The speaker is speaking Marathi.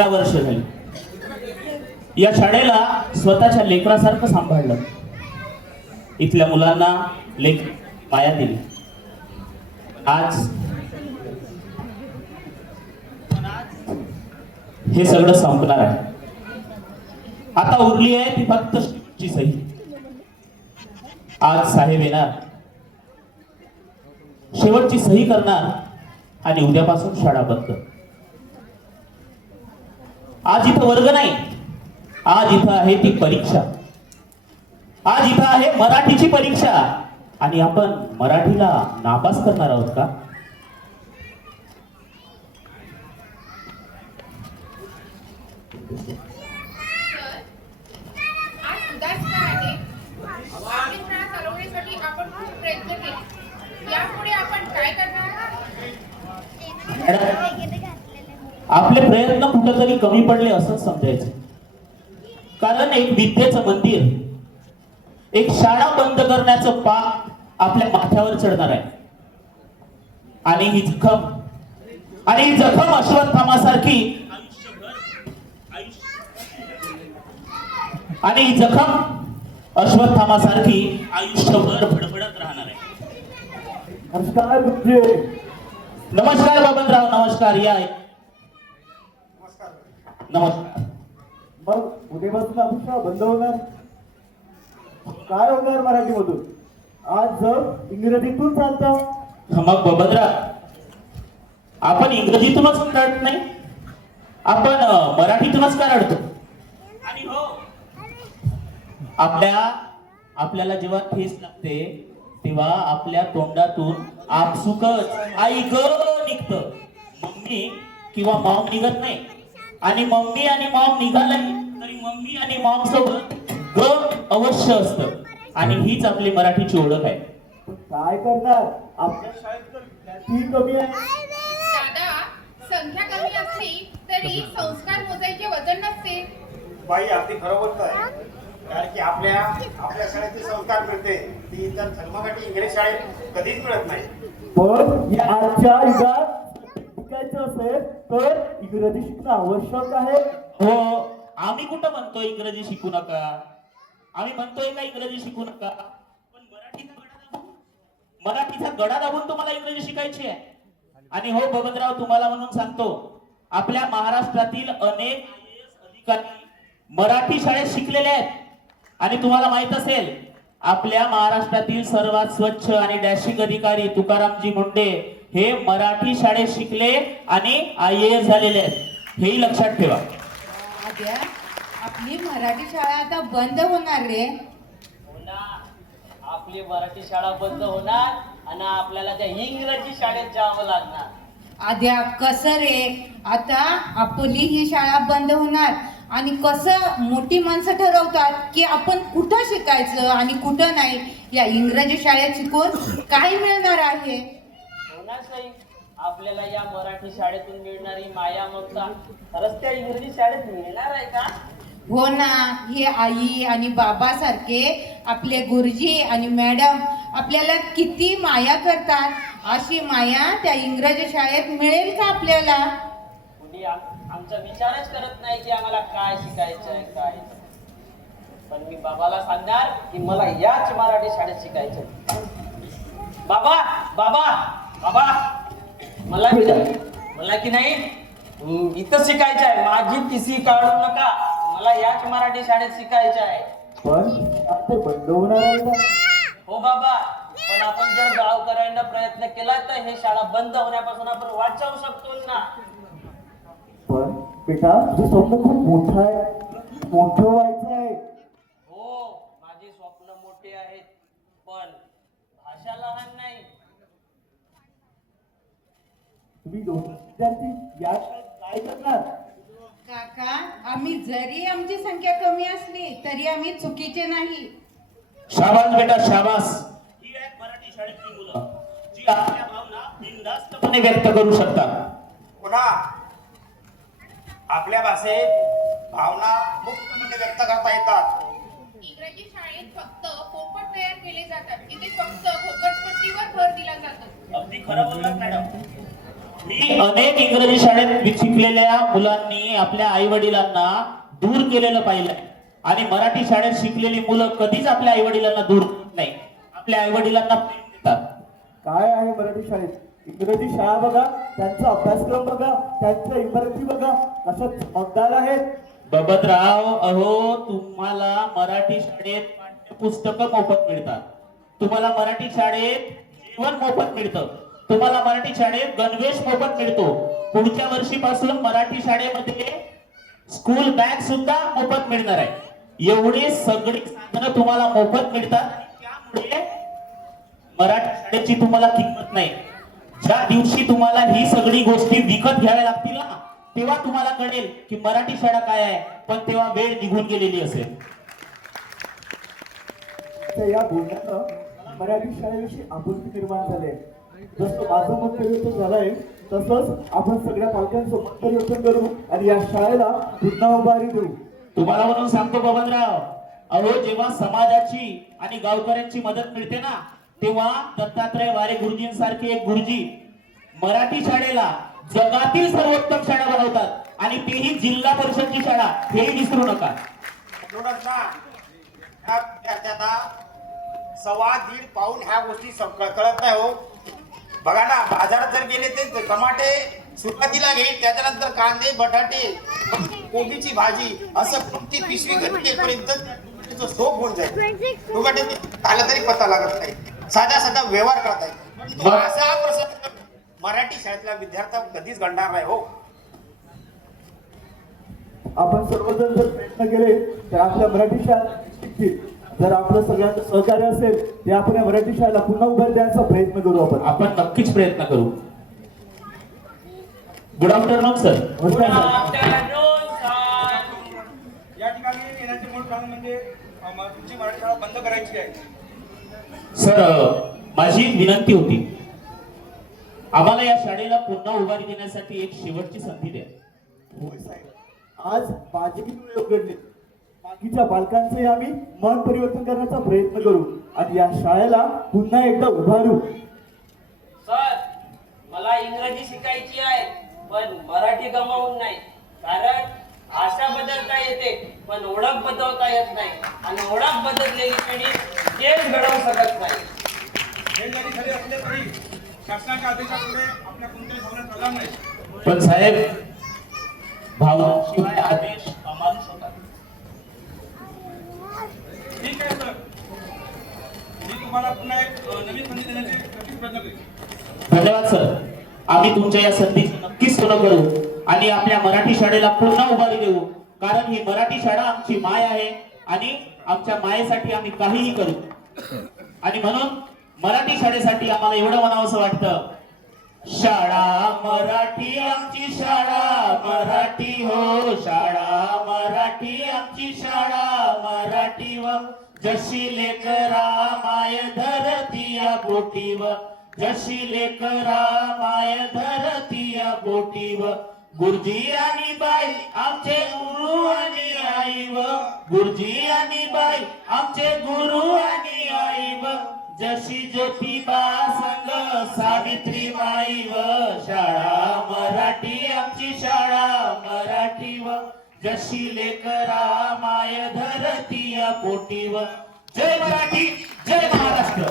वर्ष झाली. या शाळेला स्वतःच्या लेकरासारखं सांभाळलं. इथल्या मुलांना लेख माया दिली. आज हे सगळं संपणार आहे. आता उरली आहे ती फक्त शेवटची सही. आज साहेब येणार, शेवटची सही करणार आणि उद्यापासून शाळा बंद. आज इथं वर्ग नाही, आज इथं आहे ती परीक्षा. आज इथं आहे मराठीची परीक्षा. आणि आपण मराठीला नापास करणार आहोत का? आपले प्रयत्न कुठेतरी कमी पडले असं समजायचं. कारण एक विद्येचं मंदिर, एक शाळा बंद करण्याचं पाप आपल्या माथ्यावर चढणार आहे. आणि ही जखम अश्वत्थामासारखी आयुष्यभर भडभडत राहणार आहे. नमस्कार बाबनराव, नमस्कार. या नमस्कार. मग उद्यापासून आपण शाळा बंद होणार. काय होणार मराठीमधून? आज जर इंग्रजीतून चालतं. मग बबनराव, आपण इंग्रजीतूनच रडत नाही, आपण मराठीतूनच का रडतो? आणि हो, आपल्याला जेव्हा ठेस लागते तेव्हा आपल्या तोंडातून आपसुकच आई ग निघतं. मम्मी किंवा मॉम निघत नाही. आणि मम्मी आणि मॉम निघालंय तरी मम्मी आणि मॉम सोबत ग अवश्य असतं. आणि हीच आपली मराठीची ओळख आहे. काय करणार, आपल्या शाळेत तर विद्यार्थी कमी आहे. दादा, संख्या कमी असली तरी संस्कार मोजायचे वजन नसते. बाई अगदी खरं बोलताय. कारण की आपल्या शाळेत जे संस्कार मिळते ती इतर धर्मघटी इंग्रजी शाळेत कधीच मिळत नाही. पण या आजच्या युगात शिकायचं असेल तर इंग्रजी शिकणं आवश्यक आहे. हो, आम्ही कुठं म्हणतोय इंग्रजी शिकू नका. आम्ही म्हणतोय का इंग्रजी शिकू नका, पण मराठीचा गडा दाबून तुम्हाला इंग्रजी शिकायची आहे. आणि हो बबनराव, तुम्हाला म्हणून सांगतो, आपल्या महाराष्ट्रातील अनेक अधिकारी मराठी शाळेत शिकलेले आहेत. आणि तुम्हाला माहित असेल, आपल्या महाराष्ट्रातील सर्वात स्वच्छ आणि डॅशिंग अधिकारी तुकारामजी मुंडे हे मराठी शाळेत शिकले आणि IAS झालेले आहेत. हेही लक्षात ठेवा. आद्या, आपली मराठी शाळा आता बंद होणार रे. हो ना, आपली मराठी शाळा बंद होणार आणि आपल्याला त्या इंग्रजी शाळेत जावं लागणार. आद्या, कसं रे, आता आपली ही शाळा बंद होणार आणि कसं मोठी माणसं ठरवतात की आपण कुठं शिकायचं आणि कुठं नाही. या इंग्रजी शाळेत शिकून काय मिळणार आहे? हो ना साई, आपल्याला या मराठी शाळेतून मिळणारी माया ममता खरंच त्या इंग्रजी शाळेत मिळणार आहे का? हो ना, हे आई आणि बाबा सारखे आपले गुरुजी आणि मॅडम आपल्याला किती माया करतात. अशी माया त्या इंग्रजी शाळेत मिळेल का आपल्याला? कुणी आमचा विचारच करत नाही की आम्हाला काय शिकायचं आहे काय. पण मी बाबाला सांगणार की मला याच मराठी शाळेत शिकायचं. बाबा बाबा बाबा, मला की नाही इथं शिकायचं आहे. माझी टीसी काढू नका, मला याच मराठी शाळेत शिकायचं आहे. पण आता बंद होणार आहे का? हो बाबा, पण आपण जर गावकऱ्यांना प्रयत्न केला तर हे शाळा बंद होण्यापासून आपण वाचवू शकतो ना. पण बेटा, तुझं स्वप्न खूप मोठं आहे, मोठं व्हायचं आहे. हो, माझी स्वप्न मोठी आहेत, पण भाषा लहान नाही. तुम्ही दोन विद्यार्थी या शाळेत काय करणार? काका, आम्ही जरी आमची संख्या कमी असली तरी आम्ही चुकीचे नाही. शाबास बेटा, शाबास. ही आहेत मराठी शाळेतली मुलं जी आपल्या भावना बिनधास्तपणे व्यक्त करू शकतात. पुन्हा आपल्या भाषेत भावना मुक्तपणे व्यक्त करता येतात. इंग्रजी शाळेत फक्त पोपट तयार केले जातात. इथे फक्त घोकटपट्टीवर भर दिला जातो. अगदी खरं बोललात मॅडम. मी अनेक इंग्रजी शाळेत शिकलेल्या मुलांनी आपल्या आई वडिलांना दूर केलेलं पाहिलंय आणि मराठी शाळेत शिकलेली मुलं कधीच आपल्या आई वडिलांना दूर करत नाही, आपल्या आई वडिलांना प्रेम देतात. काय आहे मराठी शाळेत इंग्रजी शाळा बघा, त्यांचा अभ्यासक्रम बघा, त्यांच्या इमारती बघा, कशा चमकदार आहेत. बबतराव, अहो तुम्हाला मराठी शाळेत पाठ्यपुस्तकं मोफत मिळतात, तुम्हाला मराठी शाळेत जेवण मोफत मिळतं, तुम्हाला मराठी शाळेत गणवेश मोफत मिळतो. पुढच्या वर्षीपासून मराठी शाळेमध्ये स्कूल बॅग सुद्धा मोफत मिळणार आहे. एवढे सगळी साधनं तुम्हाला मोफत मिळतात. त्यामुळे मराठी शाळेची तुम्हाला किंमत नाही. ज्या दिवशी तुम्हाला ही सगळी गोष्टी विकत घ्याव्या लागतील ना, तेव्हा तुम्हाला कळेल की मराठी शाळा काय आहे. पण तेव्हा वेळ निघून गेलेली असेल. तर या बोलण्यानं मराठी शाळेविषयी आपुलकी निर्माण झाले. जसं माझं मत परिवर्तन झालंय तसंच आपण सगळ्या पालकांचं मत परिवर्तन करू आणि या शाळेला पुन्हा उभारी देऊ. तुम्हाला म्हणून सांगतो बबनराव, अहो जेव्हा समाजाची आणि गावकऱ्यांची मदत मिळते ना, तेव्हा दत्तात्रय वारे गुरुजींसारखे एक गुरुजी मराठी शाळेला जगातील सर्वोत्तम शाळा बनवतात आणि तेही जिल्हा परिषदची शाळा, हेही विसरू नका. म्हणूनच ना ह्या विद्यार्थ्यांना 1.25 पाऊल ह्या गोष्टी कळत नाही हो. बघा ना, बाजारात जर गेले ते टमाटे सुरुवातीला घेईल, त्याच्यानंतर कांदे, बटाटे, कोबीची भाजी, असं कोणती पिशवी घरी येईपर्यंत झोप होऊन जाईल. टोमॅटो खायला तरी पत्ता लागत नाही, साधा साधा व्यवहार करता येईल. पण असा प्रसंग मराठी शाळेतल्या विद्यार्थ्यांना कधीच घडणार नाही हो. आपण सर्वजण जर प्रयत्न केले तर आपल्या मराठी शाळा शिकतील. जर आपलं सगळ्यांचं सहकार्य असेल ते आपण या मराठी शाळेला पुन्हा उभार द्यायचा प्रयत्न करू. आपण नक्कीच प्रयत्न करू. Good afternoon sir. नमस्कार सर. या ठिकाणी येण्याचे मूळ कारण म्हणजे तुमची मराठी शाळा बंद करायची आहे. सर, माझी एक विनंती होती, आम्हाला या शाळेला पुन्हा उभारी देण्यासाठी एक शेवटची संधी द्या. होय साहेब, आज माझी डोळे उघडले. बाकीच्या बालकांचे आम्ही मन परिवर्तन करण्याचा प्रयत्न करू आणि या शाळेला पुन्हा एकदा उभारू. सर, मला इंग्रजी शिकायची आहे पण मराठी गमावून नाही. कारण भाषा बदलता येते पण ओळख बदलता येत नाही आणि ओळख बदललेली पिढी देश घडवू शकत नाही. हे जरी खरे असले तरी शासनाच्या आदेशापुढे आपल्या कोणत्याही भावना चालणार नाही. पण साहेब, भावनांशिवाय आदेश अमानुष होतात. ठीक आहे सर, मी तुम्हाला पुन्हा एक नवीन संधी देण्याचे नक्कीच प्रयत्न करेन. धन्यवाद सर. आम्ही तुमच्या या संधीची नक्कीच सोनं करू आणि आपल्या मराठी शाळेला पुन्हा उभारी देऊ. कारण ही मराठी शाळा आमची माय आहे आणि आमच्या मायेसाठी आम्ही काहीही करू. आणि म्हणून मराठी शाळेसाठी आम्हाला एवढं म्हणावंसं वाटतं, शाळा मराठी आमची शाळा मराठी हो, शाळा मराठी आमची शाळा मराठी व, जशी लेकरा माय धरती या बोटी व, जशी लेकरा माय धरती या बोटी व, गुरुजी आणि बाई आमचे गुरु आणि आई व, गुरुजी आणि बाई आमचे गुरु आणि आई व, जशी ज्योतिबा संग सावित्री माई व, शाळा मराठी आमची शाळा मराठी व, जशी लेकरा माय धरती या पोटी व. जय मराठी, जय महाराष्ट्र.